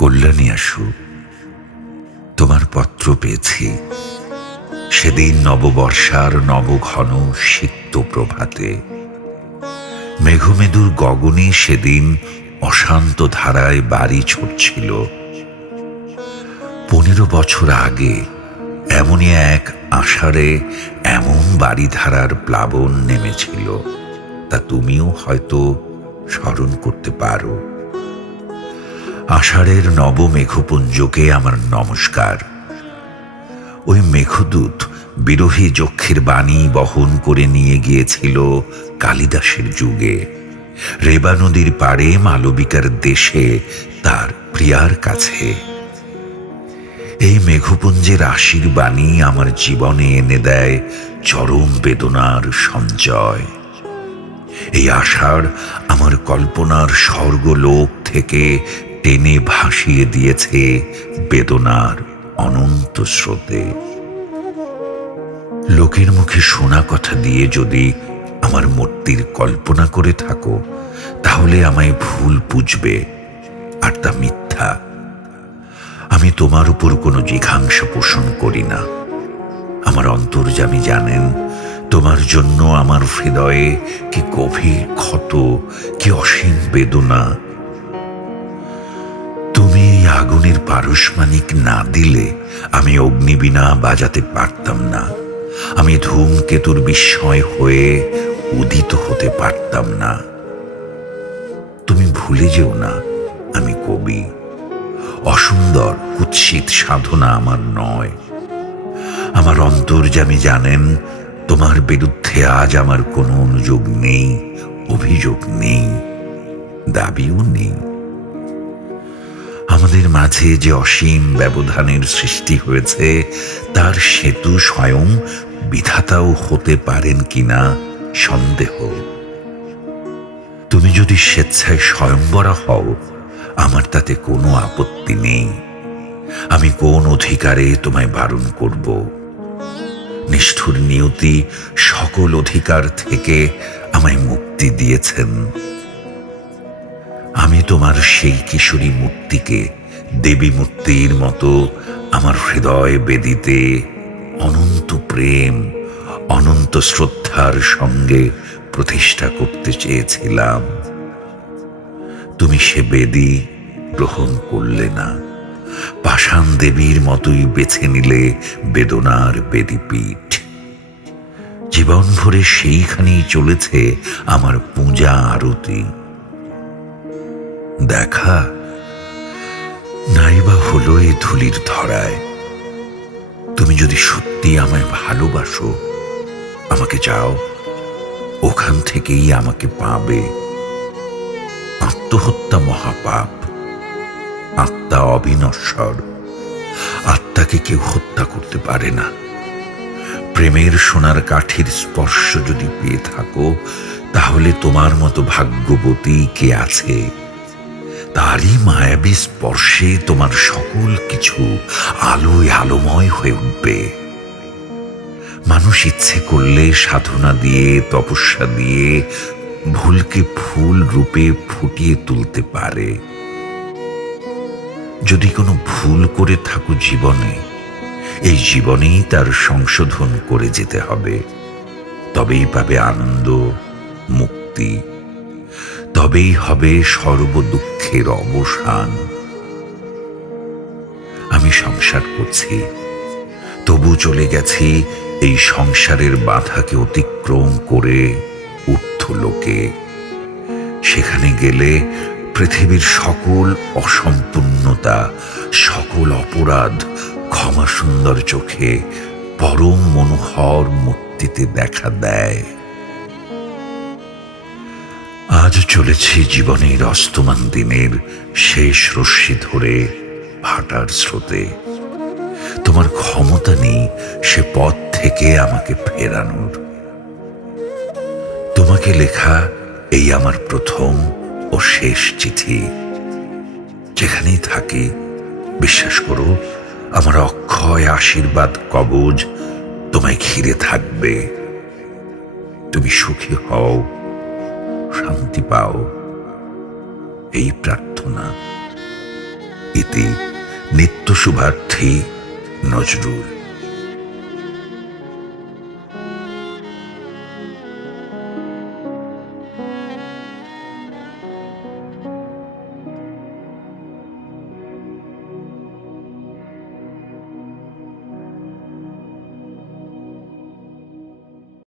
কল্যাণী আসু, তোমার পত্র পেয়েছি সেদিন নববর্ষার নবঘন সিক্ত প্রভাতে। মেঘমেদুর গগনে সেদিন অশান্ত ধারায় বাড়ি ছুটছিল। 15 বছর আগে এমনই এক আষাঢ়ে এমন বাড়িধারার প্লাবন নেমেছিল, তা তুমিও হয়তো স্মরণ করতে পারো। আষাঢ়ের নব মেঘপুঞ্জকে আমার নমস্কার। ওই মেঘদূত বিরোহী যক্ষের বাণী বহন করে নিয়ে গিয়েছিল কালিদাসের যুগে রেবা নদীর পাড়ে মালবিকার দেশে তার প্রিয়ার কাছে। এই মেঘপুঞ্জের আশির বাণী আমার জীবনে এনে দেয় চরম বেদনার সঞ্চয়। এই আষাঢ় আমার কল্পনার স্বর্গলোক থেকে টেনে ভাসিয়ে দিয়েছে বেদনার অনন্ত স্রোতে। লোকের মুখে শোনা কথা দিয়ে যদি আমার মূর্তির কল্পনা করে থাকো, তাহলে আমায় ভুল বুঝবে, আর তা মিথ্যা। আমি তোমার উপর কোনো জিঘাংসা পোষণ করি না। আমার অন্তর্যামী জানেন তোমার জন্য আমার হৃদয়ে কি গভীর ক্ষত, কি অসীম বেদনা। তুমি এই আগুনের পারসমানিক না দিলে আমি অগ্নিবীণা বাজাতে পারতাম না। আমি ধূমকেতুর বিস্ময় হয়ে উদিত হতে পারতাম না। তুমি ভুলে যেও না, আমি কবি। অসুন্দর কুৎসিত সাধনা আমার নয়। আমার অন্তর্যামী জানেন তোমার বিরুদ্ধে আজ আমার কোনো অনুযোগ নেই, অভিযোগ নেই, দাবিও নেই। আমাদের মাঝে যে অসীম ব্যবধানের সৃষ্টি হয়েছে, তার সেতু স্বয়ং বিধাতাও হতে পারেন কিনা সন্দেহ। তুমি যদি স্বেচ্ছায় স্বয়ংবরা হও, আমার তাতে কোনো আপত্তি নেই। আমি কোন অধিকারে তোমায় বারণ করব? নিষ্ঠুর নিয়তি সকল অধিকার থেকে আমায় মুক্তি দিয়েছেন। আমি তোমার সেই কিশোরী মূর্তিকে দেবী মূর্তির মতো আমার হৃদয় বেদিতে অনন্ত প্রেম, অনন্ত শ্রদ্ধার সঙ্গে প্রতিষ্ঠা করতে চেয়েছিলাম। তুমি সে বেদি গ্রহণ করলে না, পাষাণ দেবীর মতোই বেছে নিলে বেদনার বেদিপীঠ। জীবন ভরে সেইখানেই চলেছে আমার পূজা আরতি। দেখা নাইবা হলো এ ধুলির ধরায়। তুমি যদি সত্যি আমায় ভালোবাসো, আমাকে যাও, ওখান থেকেই আমাকে পাবে। আত্মহত্যা মহাপাপ, আত্মা অবিনশ্বর। আত্মাকে কেউ হত্যা করতে পারে না। প্রেমের সোনার কাঠির স্পর্শ যদি পেয়ে থাকো, তাহলে তোমার মতো ভাগ্যবতী কে আছে? তারই মায়াবী স্পর্শে তোমার সকল কিছু আলোয় আলোময় হয়ে উঠবে। মানুষ ইচ্ছে করলে সাধনা দিয়ে, তপস্যা দিয়ে ভুলকে ফুল রূপে ফুটিয়ে তুলতে পারে। যদি কোনো ভুল করে থাকো জীবনে, এই জীবনেই তার সংশোধন করে যেতে হবে। তবেই পাবে আনন্দ, মুক্তি। তবেই হবে সর্বদুঃখের অবসান। আমি সংসার করছি, তবু চলে গেছি এই সংসারের বাধাকে অতিক্রম করে ঊর্ধ্বলোকে। সেখানে গেলে পৃথিবীর সকল অসম্পূর্ণতা, সকল অপরাধ ক্ষমা সুন্দর চোখে পরম মনোহর মূর্তিতে দেখা দেয়। আজ চলেছি জীবনের অস্তমান দিনের শেষ রশ্মি ধরে ভাটার স্রোতে। তোমার ক্ষমতা নেই সে পথ থেকে আমাকে ফেরানোর। তোমাকে লেখা এই আমার প্রথম ও শেষ চিঠি। যেখানেই থাকি বিশ্বাস করো আমার অক্ষয় আশীর্বাদ কবজ তোমায় ঘিরে থাকবে। তুমি সুখী হও, শান্তি পাও, এই প্রার্থনা। ইতি নিত্য শুভার্থী নজরুল।